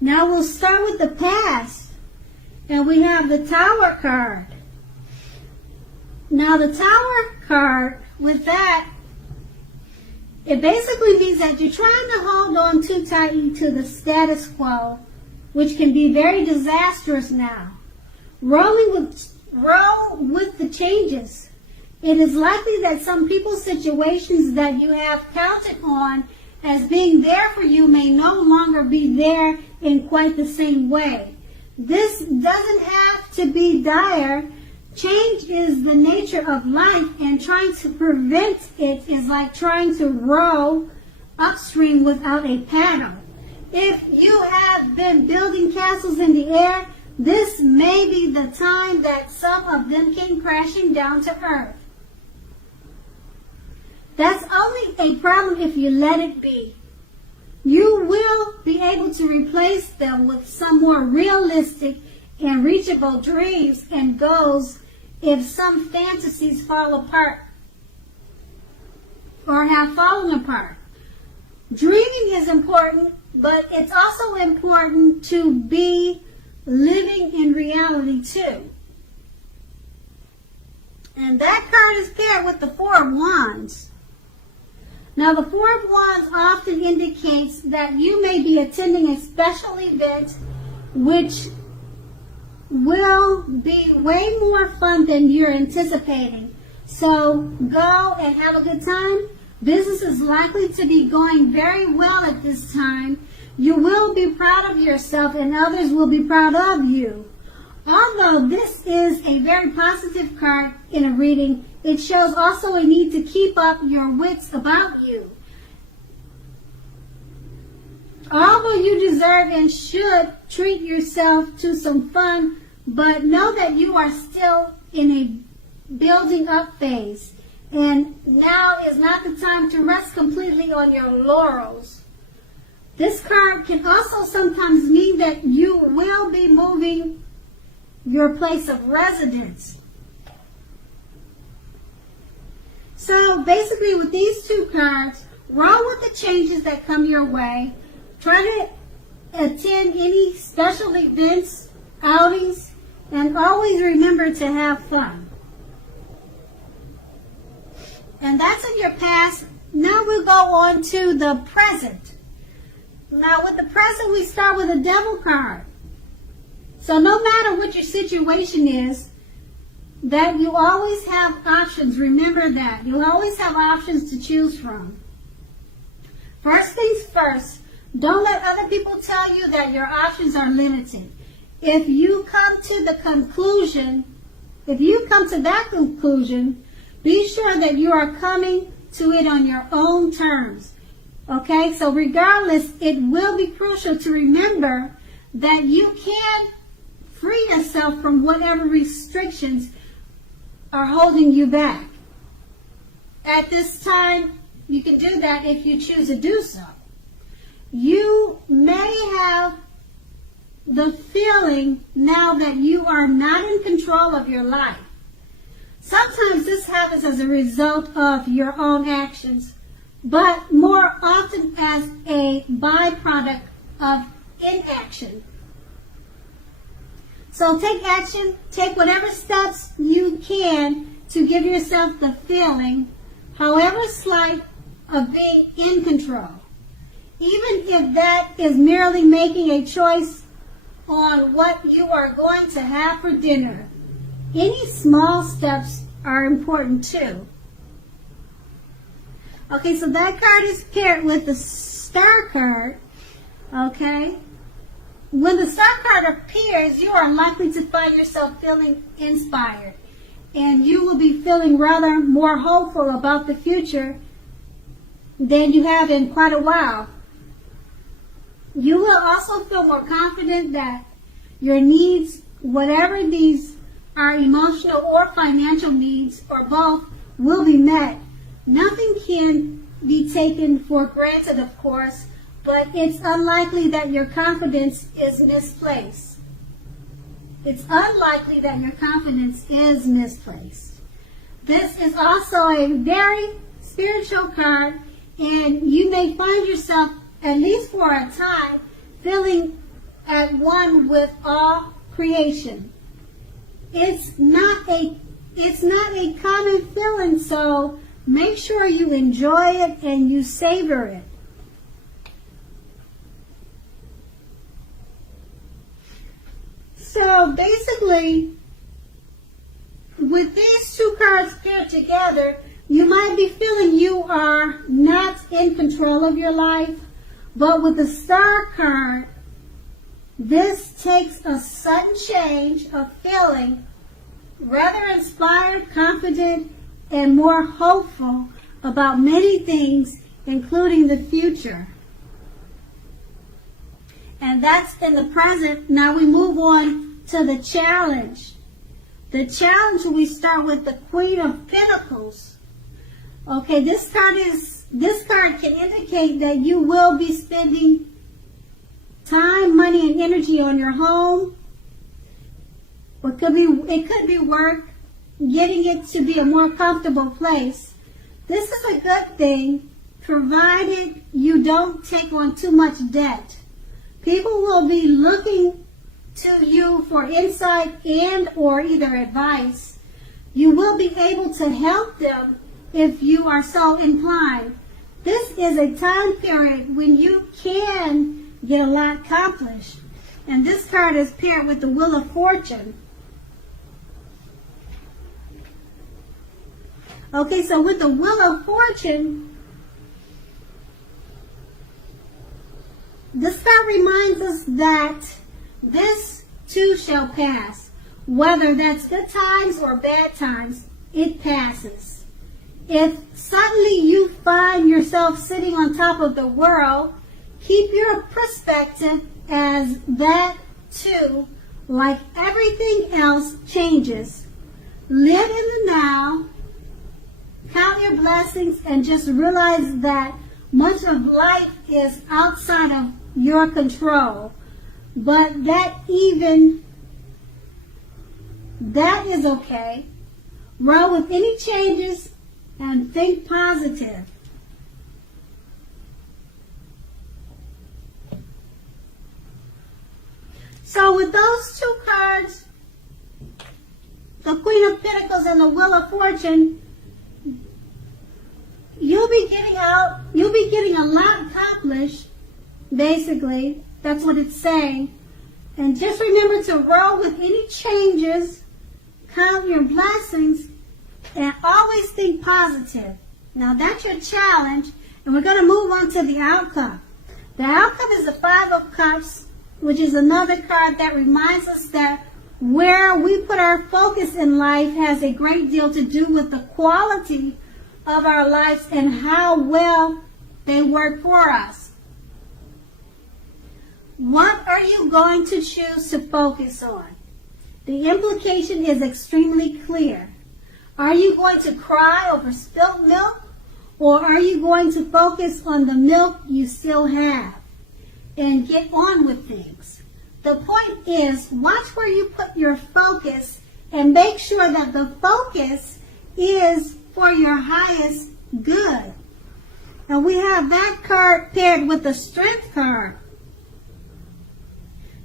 Now we'll start with the past. And we have the Tower card. Now the Tower card, with that, it basically means that you're trying to hold on too tightly to the status quo, which can be very disastrous now. Roll with the changes. It is likely that some people's situations that you have counted on as being there for you may no longer be there in quite the same way. This doesn't have to be dire. Change is the nature of life, and trying to prevent it is like trying to row upstream without a paddle. If you have been building castles in the air, this may be the time that some of them came crashing down to earth. That's only a problem if you let it be. You will be able to replace them with some more realistic and reachable dreams and goals if some fantasies fall apart or have fallen apart. Dreaming is important, but it's also important to be living in reality too. And that card is paired with the Four of Wands. Now the Four of Wands often indicates that you may be attending a special event which will be way more fun than you're anticipating. So go and have a good time. Business is likely to be going very well at this time. You will be proud of yourself and others will be proud of you. Although this is a very positive card in a reading, it shows also a need to keep up your wits about you. Although you deserve and should treat yourself to some fun, but know that you are still in a building up phase. And now is not the time to rest completely on your laurels. This card can also sometimes mean that you will be moving your place of residence. So basically with these two cards, roll with the changes that come your way. Try to attend any special events, outings, and always remember to have fun. And that's in your past. Now we'll go on to the present. Now with the present, we start with a Devil card. So no matter what your situation is, that you always have options. Remember that. You always have options to choose from. First things first, don't let other people tell you that your options are limited. If you come to that conclusion, be sure that you are coming to it on your own terms. Okay, so regardless, it will be crucial to remember that you can free yourself from whatever restrictions are holding you back. At this time, you can do that if you choose to do so. You may have the feeling now that you are not in control of your life. Sometimes this happens as a result of your own actions, but more often as a byproduct of inaction. So take action, take whatever steps you can to give yourself the feeling, however slight, of being in control. Even if that is merely making a choice on what you are going to have for dinner. Any small steps are important too. Okay, so that card is paired with the Star card. Okay. When the Star card appears, you are likely to find yourself feeling inspired. And you will be feeling rather more hopeful about the future than you have in quite a while. You will also feel more confident that your needs, whatever these are, emotional or financial needs, or both, will be met. Nothing can be taken for granted, of course, but it's unlikely that your confidence is misplaced. It's unlikely that your confidence is misplaced. This is also a very spiritual card, and you may find yourself, at least for a time, feeling at one with all creation. It's not a common feeling, so make sure you enjoy it and you savor it. So basically, with these two cards paired together, you might be feeling you are not in control of your life, but with the Star card, this takes a sudden change of feeling rather inspired, confident, and more hopeful about many things, including the future. And that's in the present. Now we move on to the challenge. The challenge, we start with the Queen of Pentacles. Okay, this card can indicate that you will be spending time, money, and energy on your home. Or it could be work, getting it to be a more comfortable place. This is a good thing, provided you don't take on too much debt. People will be looking to you for insight and or either advice. You will be able to help them if you are so inclined. This is a time period when you can get a lot accomplished. And this card is paired with the Wheel of Fortune. Okay, so with the Wheel of Fortune, this card reminds us that this too shall pass. Whether that's good times or bad times, it passes. If suddenly you find yourself sitting on top of the world, keep your perspective as that too, like everything else, changes. Live in the now, count your blessings, and just realize that much of life is outside of your control. But that is okay. Roll with any changes and think positive. So with those two cards, the Queen of Pentacles and the Wheel of Fortune, you'll be getting a lot accomplished, basically. That's what it's saying. And just remember to roll with any changes, count your blessings, and always think positive. Now that's your challenge, and we're going to move on to the outcome. The outcome is the Five of Cups, which is another card that reminds us that where we put our focus in life has a great deal to do with the quality of our lives and how well they work for us. What are you going to choose to focus on? The implication is extremely clear. Are you going to cry over spilt milk, or are you going to focus on the milk you still have and get on with things? The point is, watch where you put your focus and make sure that the focus is for your highest good. And we have that card paired with the Strength card.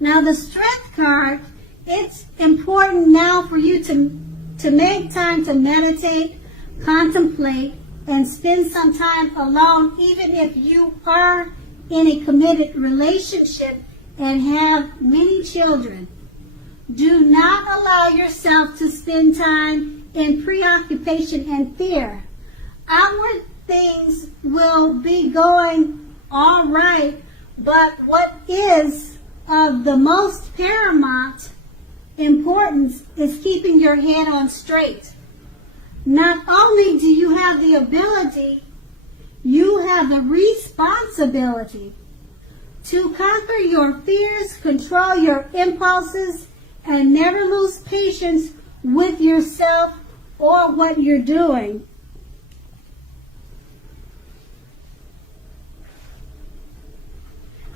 Now the Strength card, it's important now for you to make time to meditate, contemplate, and spend some time alone, even if you are in a committed relationship and have many children. Do not allow yourself to spend time in preoccupation and fear. Outward things will be going all right, but what is of the most paramount importance is keeping your head on straight. Not only do you have the ability, you have the responsibility to conquer your fears, control your impulses, and never lose patience with yourself or what you're doing.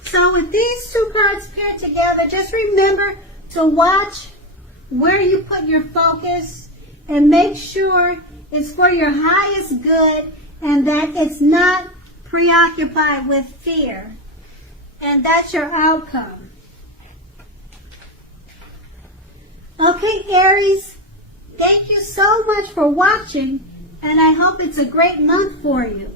So with these two cards paired together, just remember to watch where you put your focus and make sure it's for your highest good and that it's not preoccupied with fear. And that's your outcome. Okay, Aries, thank you so much for watching, and I hope it's a great month for you.